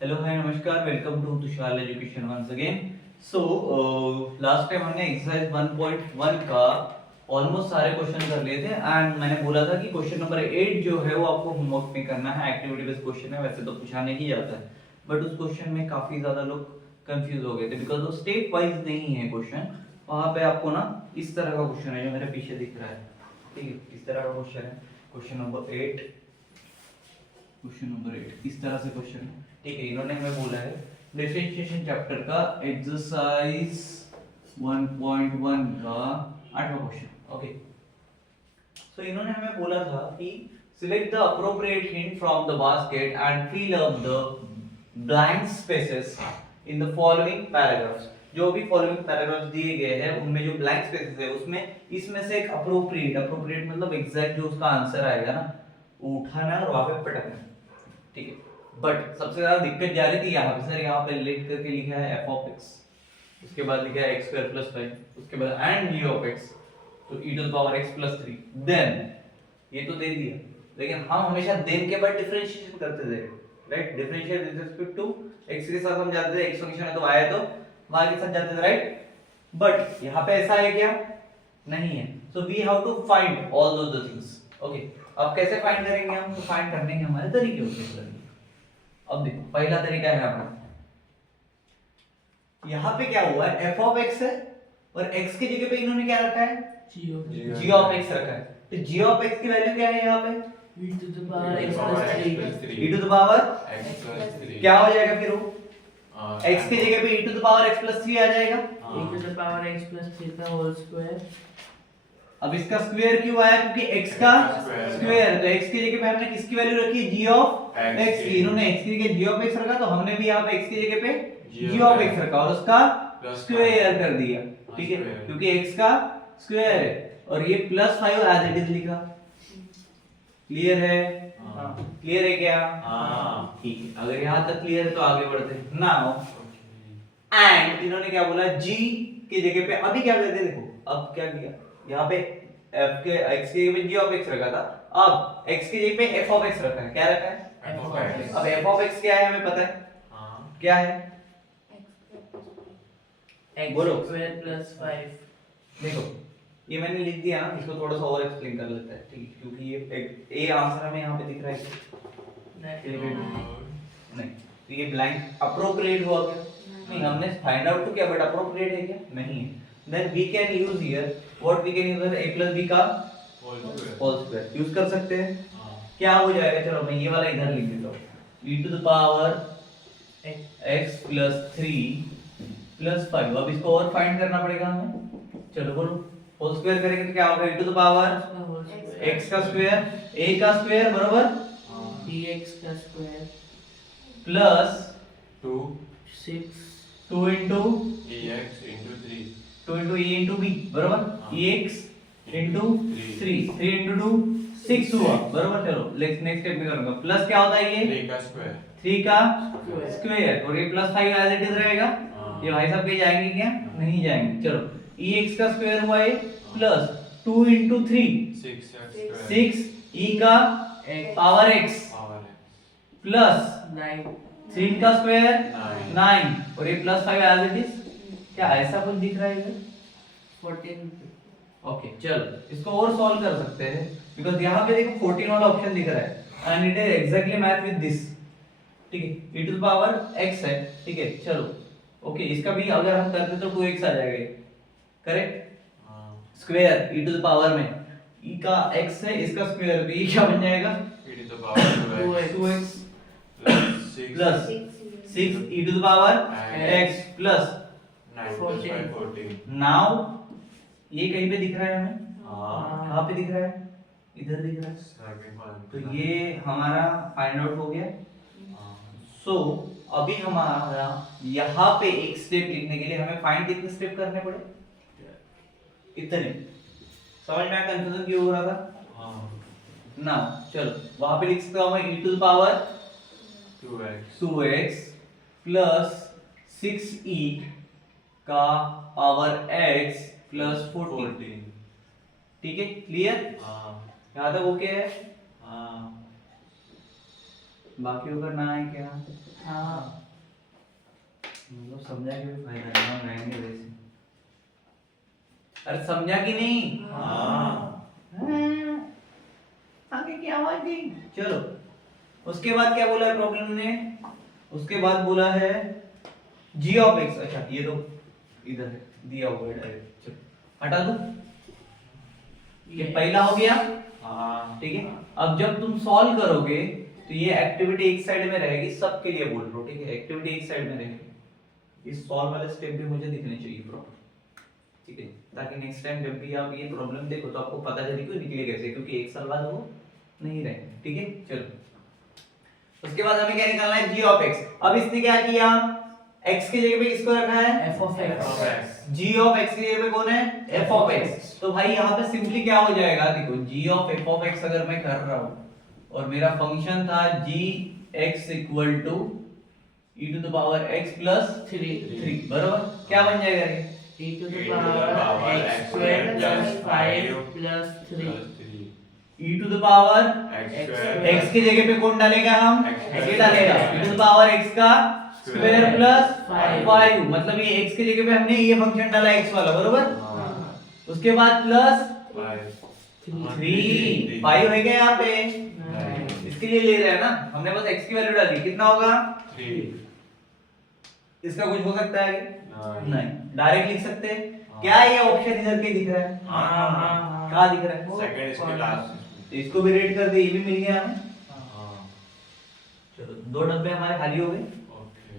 Hello hi नमस्कार, welcome to Tushar education once again. So last time हमने exercise 1.1 का almost सारे क्वेश्चन कर लिए थे एंड मैंने बोला था कि क्वेश्चन नंबर 8 जो है वो आपको होमवर्क में करना है। एक्टिविटी बेस्ड क्वेश्चन है, वैसे तो पूछा नहीं जाता है बट उस क्वेश्चन में काफी ज्यादा लोग कंफ्यूज हो गए थे बिकॉज वो स्टेप वाइज नहीं है क्वेश्चन। वहां पे आपको ना इस तरह का क्वेश्चन है जो मेरे पीछे दिख रहा है, ठीक है, इस तरह का क्वेश्चन है। क्वेश्चन नंबर 8, इस तरह से क्वेश्चन है, ठीक है। इन्होंने हमें बोला है डिफरेंशिएशन चैप्टर का एक्सरसाइज 1.1 का 8वां क्वेश्चन। ओके, सो इन्होंने हमें बोला था कि select the appropriate hint from the basket and fill up the blank spaces in the following paragraphs. जो भी फॉलोइंग पैराग्राफ्स दिए गए हैं उनमें जो ब्लैंक स्पेसेस है उसमें इसमें से एक अप्रोप्रिएट मतलब एग्जैक्ट जो उसका आंसर आएगा ना वो उठाना है और वहां पे पटकना है, ठीक है। बट सबसे ज्यादा दिक्कत जा रही थी यहाँ पे, सर यहाँ पे लेट करके लिखा है f ऑफ x, उसके बाद लिखा है x स्क्वायर प्लस 5, उसके बाद एंड g ऑफ x, तो e to the power x plus 3, then ये तो दे दिया, लेकिन हम हमेशा देन के बाद डिफरेंशिएशन करते थे, right. Differentiate with respect to x के साथ हम जाते थे, x फंक्शन है तो y है तो y के साथ जाते थे, राइट। बट यहाँ पे ऐसा है क्या? नहीं है। So we have to find all those things. Okay, अब कैसे फाइंड करेंगे हम? तो फाइंड करने के हमारे तरीके होते हैं। अब देखो पहला तरीका है अपना, यहाँ पे क्या हुआ है, f ऑफ x है और x की जगह पे इन्होंने क्या रखा है, g ऑफ x रखा है। तो g ऑफ x की वैल्यू क्या है यहाँ पे, e to the power x plus 3 e to the power x plus 3 क्या हो जाएगा फिर वो x की जगह पे e to the power x plus 3 आ जाएगा। e to the power x plus 3 का होल स्क्वायर। अब इसका स्क्वायर क्यों आया? क्योंकि x का स्क्वायर, तो x की जगह पे हमने किसकी वैल्यू रखी है, g ऑफ x की। इन्होंने x की जगह g ऑफ x रखा तो हमने भी यहाँ पे x की जगह पे g ऑफ x रखा और उसका स्क्वायर कर दिया, ठीक है, क्योंकि x का स्क्वायर है और ये प्लस 5 एज इट इज लिखा। क्लियर है? क्लियर है क्या? हाँ। ठीक है, अगर यहाँ तक क्लियर है तो आगे बढ़ते हैं। नाउ एंड इन्होंने क्या बोला, g की जगह पे अभी क्या करते हैं, देखो अब क्या किया, यहाँ पे f के x की जगह पे g ऑफ x रखा था, अब x की जगह पे f ऑफ x रखा है। क्या रखा है? f of x। अब f ऑफ x क्या है हमें पता है, हाँ। क्या है? x बोलो। Square plus 5। देखो ये मैंने लिख दिया ना, इसको थोड़ा सा और एक्सप्लेन कर लेते हैं, ठीक है, क्योंकि ये ए आंसर हमें यहाँ पे दिख रहा है नहीं, तो ये ब्लैंक अप्रोप्रिएट हुआ क्या? नहीं, हमने फाइंड आउट तो किया बट अप्रोप्रिएट है क्या? नहीं है। Then we can use here what we can use, a plus b का होल स्क्वायर यूज कर सकते हैं। क्या हो जाएगा, चलो मैं ये वाला इधर लिख देता हूँ, e to the power x plus 3 plus 5। अब इसको और फाइंड करना पड़ेगा हमें, चलो बोलो। होल स्क्वायर करेंगे तो क्या होगा, e to the power x का स्क्वायर, a का स्क्वायर बराबर dx का square plus 2 6 2 into ax into 3 2 into e into b बराबर ex into 3 3 into 2 6 हुआ बराबर। चलो नेक्स्ट स्टेप में करूंगा, प्लस क्या होता है ये 3 का स्क्वायर 3 का स्क्वायर और ये प्लस 5 एज इट इज रहेगा। ये भाई साहब कहीं जाएंगे क्या? नहीं जाएंगे। चलो ex का स्क्वायर हुआ ये प्लस 2 into 3 6 e का power x power x plus 9 3 का स्क्वायर 9 9 और ये प्लस 5 एज इट इज। क्या ऐसा कुछ दिख रहा है इधर? 14। ओके चलो इसको और सॉल्व कर सकते हैं बिकॉज़ यहाँ पे देखो 14 वाला ऑप्शन दिख रहा है and it is exactly match with this, ठीक है, e to the power x है, ठीक है। चलो ओके, इसका भी अगर हम करते तो 2x आ जाएगा, correct. Square e to the power में e का x है, इसका स्क्वायर तो e क्या बन जाएगा, e to the power 2x 6 plus 6 e to the power x plus 9 plus 5 14 now ये कहीं पे दिख रहा है हमें, हाँ। कहाँ पे दिख रहा है, इधर दिख रहा है, Second one। तो ये हमारा फाइंड आउट हो गया। सो अभी हमारा यहाँ पे एक स्टेप लिखने के लिए हमें फाइंड कितने स्टेप करने पड़े, इतने। समझ में आया कंफ्यूजन क्यों हो रहा था? हाँ। ना चलो वहां पे लिख सकता हूं मैं e to the power 2x plus 6e का पावर x प्लस 14, ठीक है। क्लियर? हाँ। यहाँ तक ओके है? हाँ। बाकियों का ना है क्या? हाँ मतलब समझा कि भी फायदा नहीं, हम रहेंगे वैसे। अरे समझा कि नहीं? हाँ। आगे की आवाज नहीं। चलो उसके बाद क्या बोला है प्रॉब्लम ने? उसके बाद बोला है g ऑफ x। अच्छा ये तो इधर है दिया हुआ है डायरेक्ट, चलो हटा दो। ये पहला हो गया, हाँ। ठीक है। अब जब तुम सॉल्व करोगे तो ये एक्टिविटी एक साइड में रहेगी, सबके लिए बोल रहा हूं, ठीक है। एक्टिविटी एक साइड में रहेगी, इस सॉल्व वाले स्टेप भी मुझे दिखने चाहिए प्रॉपर, ठीक है, ताकि नेक्स्ट टाइम जब भी आप ये प्रॉब्लम देखो तो आपको पता चले कि निकले कैसे, क्योंकि एक साल बाद वो नहीं रहे, ठीक है। चलो उसके बाद हमें क्या निकालना है? g of x। अब इसने क्या किया? x की जगह पे किसको रखा है? f of x। g of x की जगह पे कौन है? f of x। तो भाई यहाँ पे सिंपली क्या हो जाएगा? देखो g of f of x अगर मैं कर रहा हूँ और मेरा फंक्शन था g x equal to e to the power x plus 3, बराबर क्या बन जाएगा ये? e to the power x square plus 5 plus 3 e to the power x x की जगह पे कौन डालेगा? हम x ये डालेगा e to the power x का स्क्वायर प्लस 5, मतलब ये x की जगह पे हमने ये फंक्शन डाला x वाला, बराबर। उसके बाद प्लस 3, 5 है क्या यहाँ पे? इसके लिए ले रहे हैं ना, हमने बस x की वैल्यू डाली, कितना होगा? 3। इसका कुछ हो सकता है? नहीं। नहीं, डायरेक्ट लिख सकते हैं। क्या ये ऑप्शन इधर के दिख रहा है? हाँ कहाँ दिख रहा है? सेकंड इसके लास्ट। तो इसको भी रेड कर दे, ये भी मिल गया हमें। हाँ। चलो 2 डब्बे हमारे खाली हो गए, ओके।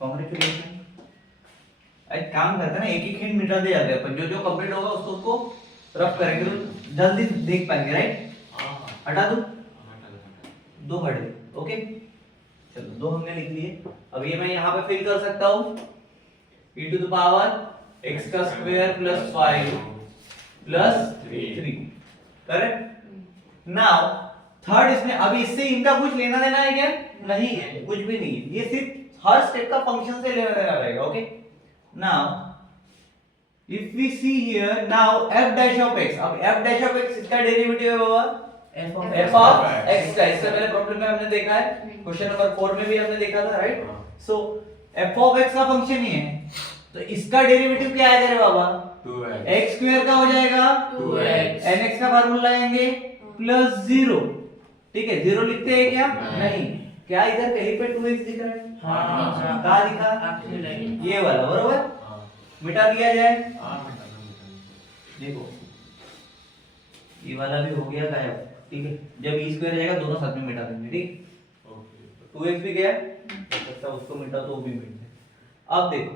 कांग्रेचुलेशन। एक काम करते हैं ना, एक एक हिंट मिटा दे जाते हैं अपन, जो जो कंप्लीट होगा उसको उसको रफ करेंगे तो जल्दी देख पाएंगे, राइट। हाँ। हटा दो, हटा दो। 2 हट गए, ओके। चलो 2 हमने लिख लिए। अब ये मैं यहाँ पे फिल कर सकता हूँ e to the power x का square plus 5 plus 3, correct. Now third इसमें, अभी इससे इनका कुछ लेना देना है क्या? नहीं है, कुछ भी नहीं है, ये सिर्फ हर स्टेप का फंक्शन से लेना देना रहेगा, okay. Now if we see here, now f dash of x, अब f डैश ऑफ x इसका डेरिवेटिव होगा f of f of x का। इससे पहले प्रॉब्लम में हमने देखा है, क्वेश्चन नंबर 4 में भी हमने देखा था, right. So f of x का फंक्शन ही है, तो इसका डेरिवेटिव क्या आएगा रे बाबा? 2x। x स्क्वायर का हो जाएगा 2x nx का फार्मूला लगाएंगे प्लस 0, ठीक है। 0 लिखते हैं क्या? नहीं। क्या इधर कहीं पे 2x दिख रहा है? हाँ कहाँ दिखा? आखिरी लाइन ये वाला, बरोबर। हाँ। मिटा दिया जाए, हाँ, मिटा दो। देखो ये वाला भी हो गया गायब, ठीक है। जब e स्क्वायर जाएगा दोनों साथ में मिटा देंगे, ठीक। ओके। 2x भी गया, हो सकता है उसको मिटा तो वो भी मिट जाए। अब देखो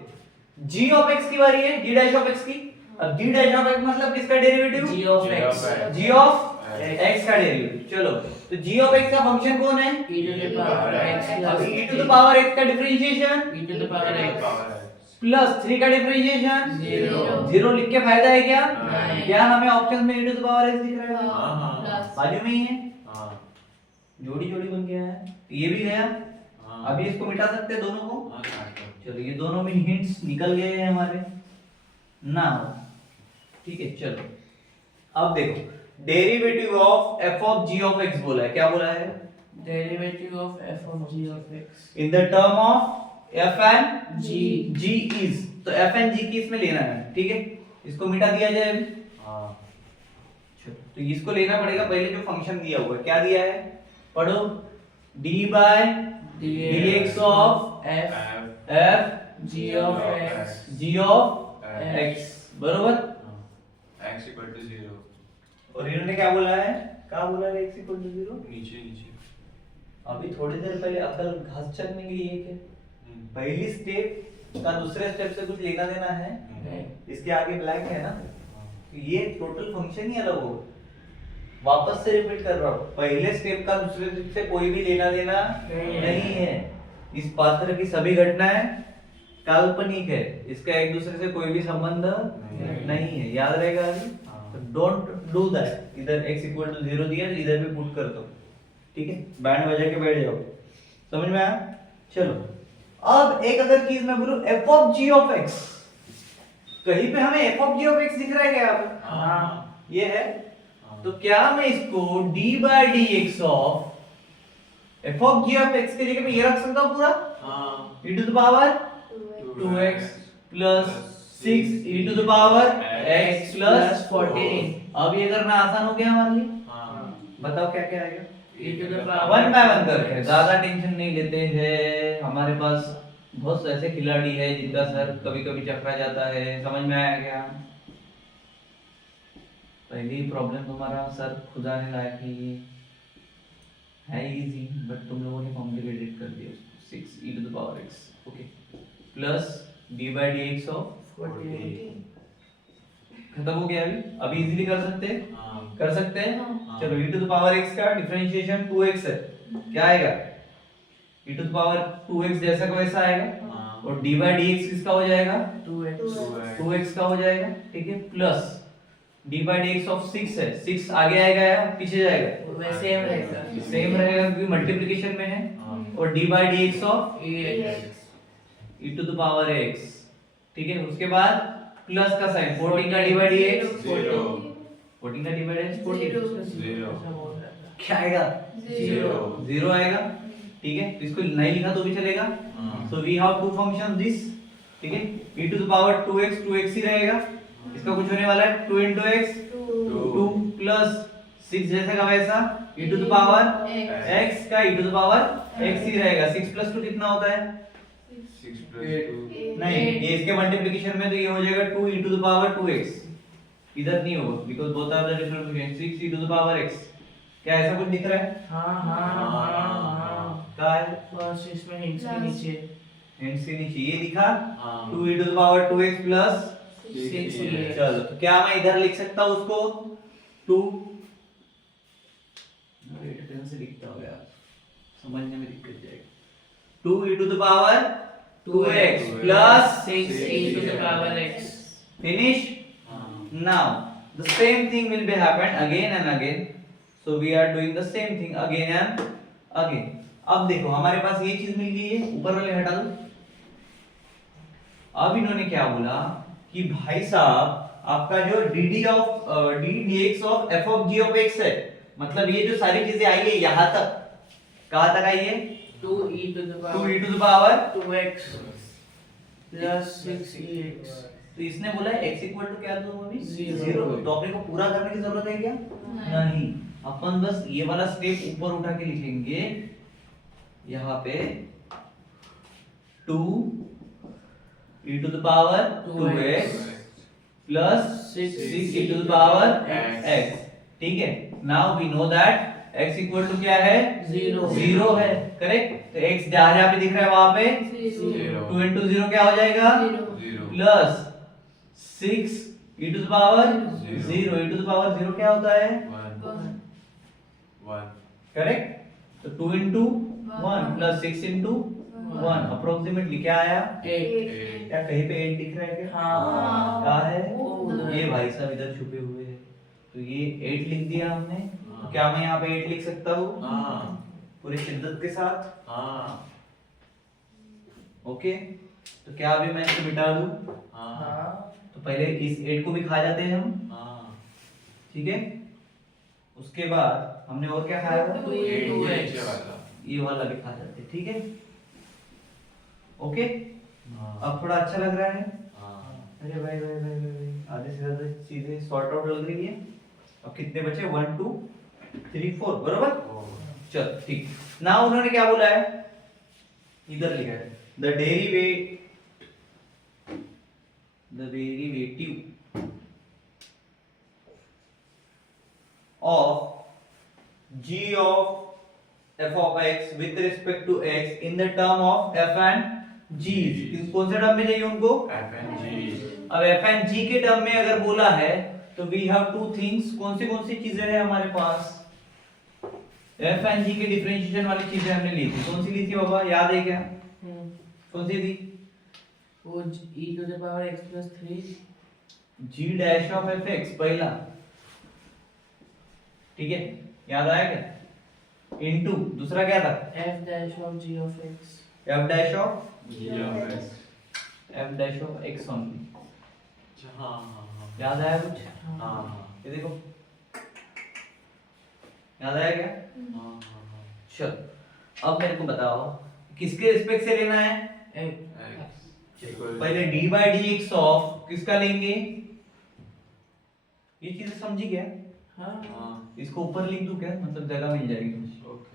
g ऑफ x की बारी है, g डैश ऑफ x की। अब g डैश ऑफ x मतलब किसका derivative? g of x g of x का डेरिवेटिव। चलो तो g ऑफ x का फंक्शन कौन है? e to the power x अब plus e to the power x का differentiation e to the power x plus 3 का डिफरेंशिएशन 0 0 लिख के फायदा है क्या? नहीं। क्या हमें ऑप्शन में e to the power x दिख रहा है? हाँ, हाँ। बाजू में ही है, हाँ। जोड़ी जोड़ी बन गया है, ये भी गया। हाँ। अभी इसको मिटा सकते हैं दोनों को। हाँ, काट दो। चलो ये दोनों भी हिंट्स निकल गए हैं हमारे ना, ठीक है। चलो अब देखो derivative of f of g of x बोला है, क्या बोला है? derivative of f of g of x in the term of f and g is, तो f एंड g की इसमें लेना है, ठीक है। इसको मिटा दिया जाए अभी। हाँ। चलो तो इसको लेना पड़ेगा, पहले जो फंक्शन दिया हुआ है क्या दिया है पढ़ो, d by dx of f f g of x g of x, बरोबर। x equal to 0। और इन्होंने क्या बोला है? क्या बोला है x इक्वल टू 0? नीचे नीचे। अभी थोड़ी देर पहले अकल घास चरने के लिए क्या पहली स्टेप का दूसरे स्टेप से कुछ लेना देना है? इसके आगे ब्लैंक है ना, तो ये टोटल फंक्शन ही अलग होगा। वापस से रिपीट कर रहा हूँ, पहले स्टेप का दूसरे स्टेप से कोई भी लेना देना नहीं है। इस पात्र की सभी घटनाएं काल्पनिक है, इसका एक दूसरे से कोई भी संबंध नहीं है, याद रहेगा अभी। डोंट डू दैट, इधर x इक्वल टू 0 दिया तो इधर भी पुट कर दो, ठीक है। बैंड बजा के बैठ जाओ, समझ में आया? चलो अब एक अगर चीज मैं बोलूं f of g of x, कहीं पे हमें f of g of x दिख रहा है क्या? हाँ। ये है, तो क्या मैं इसको d by dx of f of g of x की जगह पे ये रख सकता हूँ पूरा हाँ e to the power 2x 2x plus 6 e to the power x plus 14 अब ये करना आसान हो गया हमारे लिए। हाँ बताओ क्या क्या आएगा। e to the power one by one करते हैं, ज्यादा टेंशन नहीं लेते हैं। हमारे पास बहुत से ऐसे खिलाड़ी हैं जिनका सर कभी कभी चकरा जाता है। समझ में आया क्या। पहली प्रॉब्लम तुम्हारा सर खुदा ने लाया कि ये है इजी, बट तुम लोगों ने कॉम्प्लिकेटेड कर दिया उसको। 6 e to the power x okay plus d by dx of 14 खत्म हो गया। अभी इजीली कर सकते हैं, हाँ कर सकते हैं। हाँ। चलो e to the power x का डिफरेंशिएशन 2x है, क्या आएगा e to the power 2x जैसा का वैसा आएगा हाँ और d by dx किसका हो जाएगा 2x 2x का हो जाएगा, ठीक है। Plus d by dx of 6 है, 6 आगे आएगा या पीछे जाएगा, वैसे सेम रहेगा सेम रहेगा क्योंकि मल्टीप्लिकेशन में है। हाँ और d by dx of ex e to the power x, ठीक है। उसके बाद प्लस का साइन 14 का d by dx 0 14 का d by dx 14 0 क्या आएगा 0 0 आएगा, ठीक है। तो इसको नहीं लिखा तो भी चलेगा। हाँ so we have to function this, ठीक है। e to the power 2x 2x ही रहेगा, इसका कुछ होने वाला है 2 into x 2 प्लस 6 जैसा का वैसा e to the power x का e to the power x ही रहेगा। 6 प्लस 2 कितना होता है 6 plus 2 नहीं, ये इसके मल्टीप्लिकेशन में तो ये हो जाएगा 2 e to the power 2x, इधर नहीं होगा because both are the different function. 6 e to the power x, क्या ऐसा कुछ दिख रहा है। हाँ हाँ हाँ क्या है फर्स्ट इसमें हिंट्स के नीचे हिंट्स के नीचे ये दिखा हाँ 2 e to the power 2x plus 6 चलो तो क्या मैं इधर लिख सकता हूँ उसको 2 पेन से लिखता हूँ यार, समझने में दिक्कत जाएगी। 2 e to the power 2x plus 6 e to the power x finish. Now the same thing will be happen again and again, so we are doing the same thing again and again. अब देखो हमारे पास ये चीज मिल गई है, ऊपर वाले हटा दो। अब इन्होंने क्या बोला कि भाई साहब आपका जो dd of d dx of f of g of x है, मतलब ये जो सारी चीजें आई है यहाँ तक, कहाँ तक आई है 2 e to the 2 power e to the power 2x plus 6ex तो इसने बोला है x इक्वल टू क्या दो अभी Zero. 0। तो अपने को पूरा करने की जरूरत है क्या नहीं, अपन बस ये वाला स्टेप ऊपर उठा के लिखेंगे यहाँ पे 2 e to the power 2x plus 6 e to the power x, ठीक है। Now we know that x equal to क्या है 0 है, करेक्ट। तो x जहाँ जहाँ पे दिख रहा है वहां पे 2 into 0 क्या हो जाएगा 0 plus 6 e to the power Zero. 0 e to the power 0 क्या होता है 1 करेक्ट। तो 2 into 1 प्लस 6 into 1 अप्रोक्सीमेटली क्या आया 8 क्या कहीं पे 8 दिख रहा है क्या हाँ क्या है उधर। ये भाई साहब इधर छुपे हुए हैं, तो ये 8 लिख दिया हमने। तो क्या मैं यहाँ पे 8 लिख सकता हूँ हाँ पूरी शिद्दत के साथ, हाँ ओके। तो क्या अभी मैं इसको मिटा दूं, हाँ हाँ तो पहले इस 8 को भी खा जाते हैं हम, हाँ ठीक है। उसके बाद हमने और क्या खाया था 8 वाला ये वाला भी खा जाते हैं, ठीक है ओके। हाँ अब थोड़ा अच्छा लग रहा है। हाँ अरे भाई भाई भाई भाई भाई, आधे से ज्यादा चीजें सॉर्ट आउट लग रही है। अब कितने बचे 1 2 3 4 बरोबर। चल ठीक। नाउ उन्होंने क्या बोला है, इधर लिखा है the derivative of g of f of x with respect to x in the term of f and g। कौन से टर्म में चाहिए उनको f and g अब f and g के टर्म में अगर बोला है तो वी हैव टू थिंग्स। कौन सी चीजें हैं हमारे पास, f and g के डिफरेंशिएशन वाली चीजें हमने ली थी। कौन सी ली थी बाबा, याद है क्या कौन सी थी वो e to the power x plus 3 g dash of fx पहला, ठीक है याद आया क्या, इनटू दूसरा क्या था f dash of g of x f dash of g of x f dash of x only. हाँ हाँ याद आया कुछ, हाँ हाँ ये देखो याद आया क्या। हाँ हाँ चल अब मेरे को बताओ किसके रिस्पेक्ट से लेना है? पहले D by D x of किसका लेंगे? ये चीज समझी क्या? हाँ इसको ऊपर लिख दूं क्या, मतलब जगह मिल जाएगी मुझे। Okay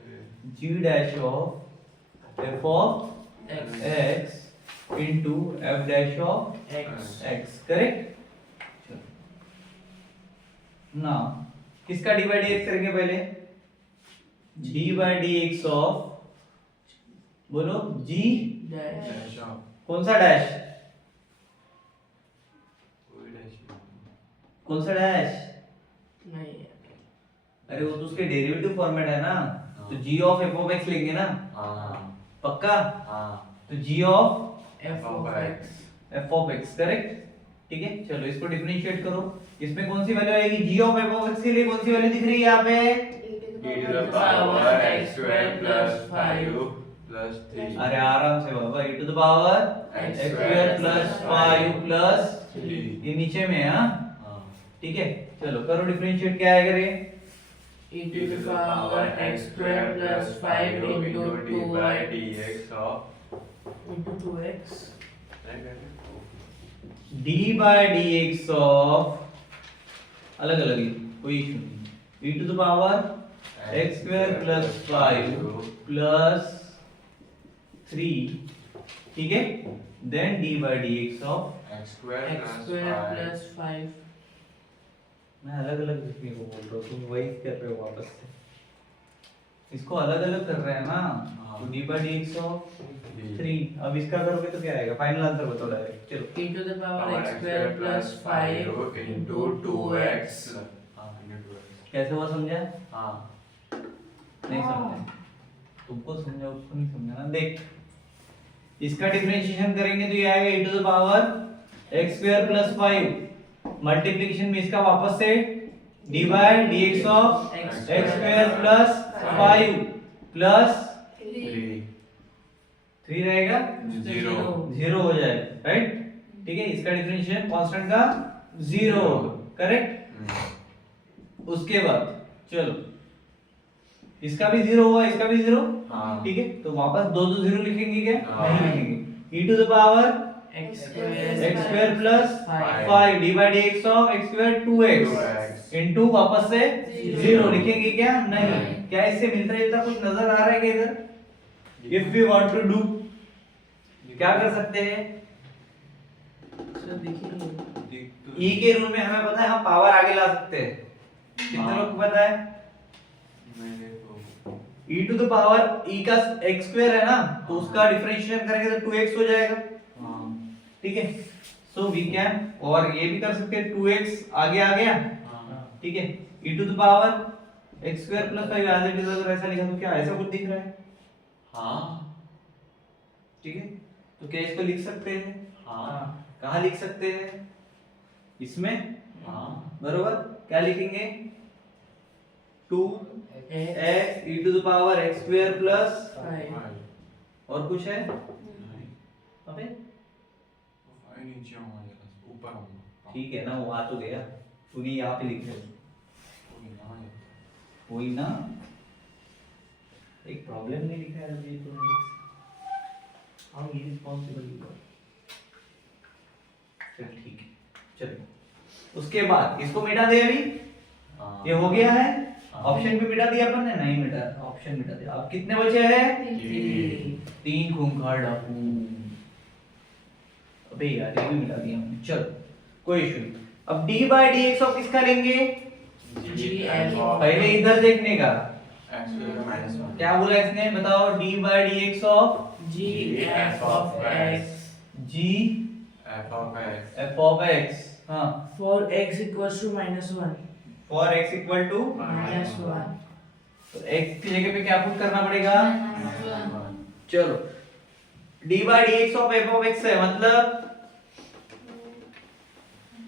g dash of f of x into f dash of x, correct? ना किसका डी बाई डी एक्स करेंगे पहले? D by D x of, बोलो g, डैश ऑफ कौन सा डैश? कोई डैश कौन सा डैश? नहीं अरे वो तो उसके डेरिवेटिव फॉर्मेट है ना, तो g of f of x लेंगे ना, हाँ पक्का? हाँ तो g of f of x f of x, correct? ठीक है, चलो इसको डिफरेंशिएट करो। इसमें कौन सी वैल्यू आएगी? g of f of x के लिए कौन सी वैल्यू दिख रही है यहाँ पे? e to the power x square plus 5 plus 3 अरे आराम से बाबा, e to the power x square plus 5 plus 3 ये नीचे में है, हाँ? हाँ ठीक है, चलो करो डिफरेंशिएट, क्या आएगा रे? e to the power x square plus 5 into d by 2y dx of into 2x d by dx of अलग अलग ही, कोई इशू नहीं, e to the power x square plus 5 plus 3, ठीक है, then d by dx of x square x plus square 5 plus 5 मैं अलग अलग लिखने को बोल रहा हूँ, तुम वही कर रहे हो वापस से, इसको अलग अलग कर रहे हैं ना, तो d by dx of 3, अब इसका करोगे तो क्या आएगा? फाइनल आंसर बताओ डायरेक्ट, चलो। e to the power x square plus 5 into 2x हाँ into 2x कैसे हुआ समझा? हाँ नहीं समझा, तुमको समझा उसको नहीं समझा ना। देख इसका डिफरेंशिएशन करेंगे तो ये आएगा e to the power x square plus 5, multiplication में इसका वापस से d by dx of x square plus 5 plus 3 रहेगा, 0 हो जाए, राइट? ठीक है, इसका डिफरेंशिएशन कांस्टेंट का 0, करेक्ट? उसके बाद चलो इसका भी 0 हुआ, इसका भी 0, हाँ ठीक है, तो वापस दो 0 लिखेंगे क्या? हाँ। नहीं लिखेंगे। e to the power x x square plus 5 5 d by dx of x square 2x into वापस से 0 लिखेंगे क्या? नहीं। क्या इससे मिलता जुलता कुछ नजर आ रहा है क्या इधर? if we want to do, क्या कर सकते हैं? सर देखिए e के रूल में हमें पता है हम पावर आगे ला सकते हैं, कितने लोग को पता है? मेरे को e to the power e का x square है ना, तो उसका डिफरेंशिएशन करेंगे तो 2x हो जाएगा, हाँ ठीक है? सो वी कैन, और ये भी कर सकते हैं, 2x आगे आ गया, हाँ ठीक है, e to the power x square plus 5 as it is, अगर ऐसा लिखा तो क्या ऐसा कुछ दिख रहा है? हाँ ठीक है, तो क्या इसको लिख सकते हैं? हाँ कहाँ लिख सकते हैं? इसमें, हाँ बरोबर? क्या लिखेंगे? 2x e to the power x square plus, 5 और कुछ है? नहीं अबे फाइव नीचे आऊंगा जरा ऊपर आऊंगा ठीक है ना, वो आ तो गया, तूने यहाँ पे लिख दिया, कोई ना, एक प्रॉब्लम नहीं लिखा है अभी तो हाउ इररिस्पांसिबल यू आर। चल ठीक है, चलो उसके बाद इसको मिटा दे अभी, ये हो गया है, ऑप्शन भी मिटा दिया अपन ने, नहीं मिटा, ऑप्शन मिटा दिया। अब कितने बचे हैं? 3 खूंखार डाकू, अबे यार ये भी मिटा दिया हमने, चलो कोई इशू नहीं। अब d by dx ऑफ किसका लेंगे? पहले इधर देखने का, x square minus 1 क्या बोला इसने, बताओ? d by dx of g f of x g f of x f of x, हाँ, for x equals to -1 for x equal to, -1 तो x की जगह पे क्या पुट करना पड़ेगा? चलो d by dx of f of x है, मतलब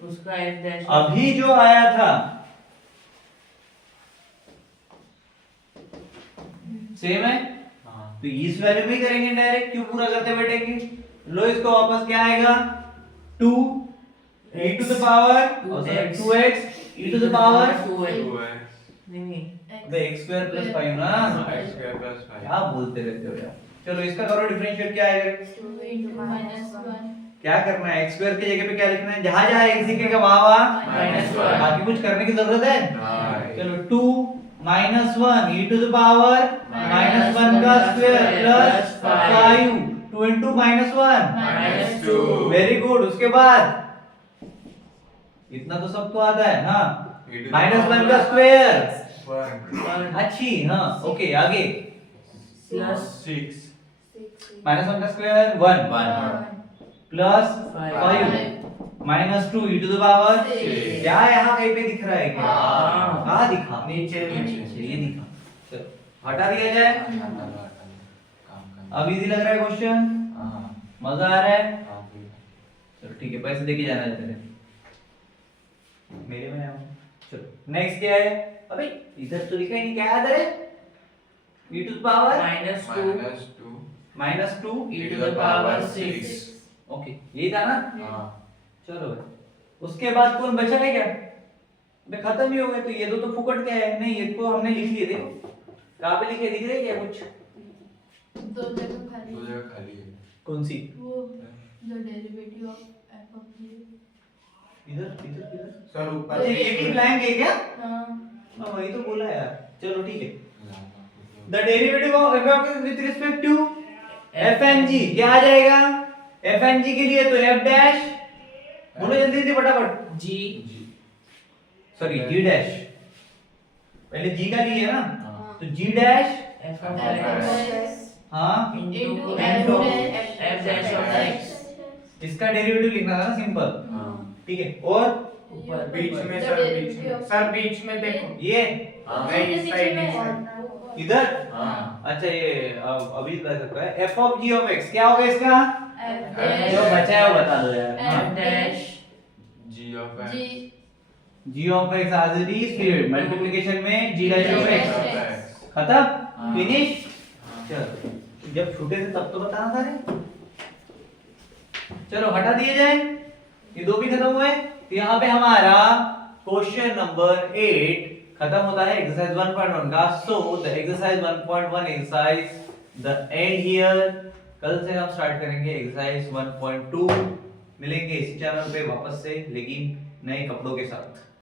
उसका f dash अभी जो आया था सेम है, हाँ तो इस वैल्यू में ही करेंगे डायरेक्ट, क्यों पूरा करते बैठेंगे? लो इसको वापस क्या आएगा? 2 e to the power 2x e to the power 2x 2x नहीं x स्क्वायर प्लस 5 ना, x square plus 5 क्या बोलते रहते हो यार। चलो इसका करो डिफरेंशिएट, क्या आएगा, 2 into -1 क्या करना है, x स्क्वायर की जगह पे क्या लिखना है, जहां जहां x दिखेगा वहां वहां -1 बाकी कुछ करने की जरूरत है। हाँ। चलो 2 -1 e टू द पावर -1 का square plus 5 2 into -1 -2 very good. उसके बाद इतना तो सबको आता है ना, -1 का स्क्वायर अच्छी, हाँ ओके आगे plus 6 -1 का square 1 plus 5 -2 e to the power, Six। क्या यहाँ कहीं पे दिख रहा है क्या, हाँ। कहाँ दिखा, नीचे ये दिखा, चलो हटा दिया जाए। अब इजी लग रहा है क्वेश्चन, मजा आ रहा है, चलो ठीक है, पैसे देके जाना है तेरे, मेरे में आओ। चलो नेक्स्ट क्या है, अबे इधर तो लिखा ही नहीं, क्या है इधर है, e to the power -2 e to the power 6 okay यही था ना। चलो भाई उसके बाद कौन बचा है क्या, बे खत्म ही हो गए, तो ये दो तो फुकट के है, नहीं ये तो हमने लिख लिए, देखो कहाँ पे लिखे, दिख रहे हैं क्या कुछ, 2 जगह खाली खाली है। कौन सी, वो the derivative of f of g इधर इधर इधर, सर अच्छा ये भी ब्लैंक है क्या, हाँ हाँ वही तो बोला यार, चलो ठीक है। The derivative of f with respect to f and g क्या आ जाएगा, f एंड g के लिए तो f डैश, बोलो जल्दी जल्दी फटाफट, g सॉरी g डैश, पहले g का लिए है ना, हाँ। तो g dash, f of x हाँ into into f dash of x इसका डेरिवेटिव लिखना था ना सिंपल, ठीक है। और ऊपर बीच में The सर, derivative बीच में of- सर, बीच में देखो। ये नहीं, इस साइड, इस साइड। इधर, हाँ। अच्छा ये अभी बता सकता है f of g of x क्या होगा इसका, f जो dash बचा है वो बता दो यार, f dash G of X। g g of x as it is, फिर मल्टीप्लिकेशन में g डैश ऑफ x, खत्म, हाँ। फिनिश। चलो जब छूटे थे तब तो बताना था रे, चलो हटा दिए जाए, ये दो भी खत्म हुए, तो यहाँ पे हमारा क्वेश्चन नंबर 8 खत्म होता है एक्सरसाइज 1.1 का। So the exercise 1.1 exercise the end here. कल से हम स्टार्ट करेंगे एक्सरसाइज 1.2, मिलेंगे इसी चैनल पे वापस से, लेकिन नए कपड़ों के साथ।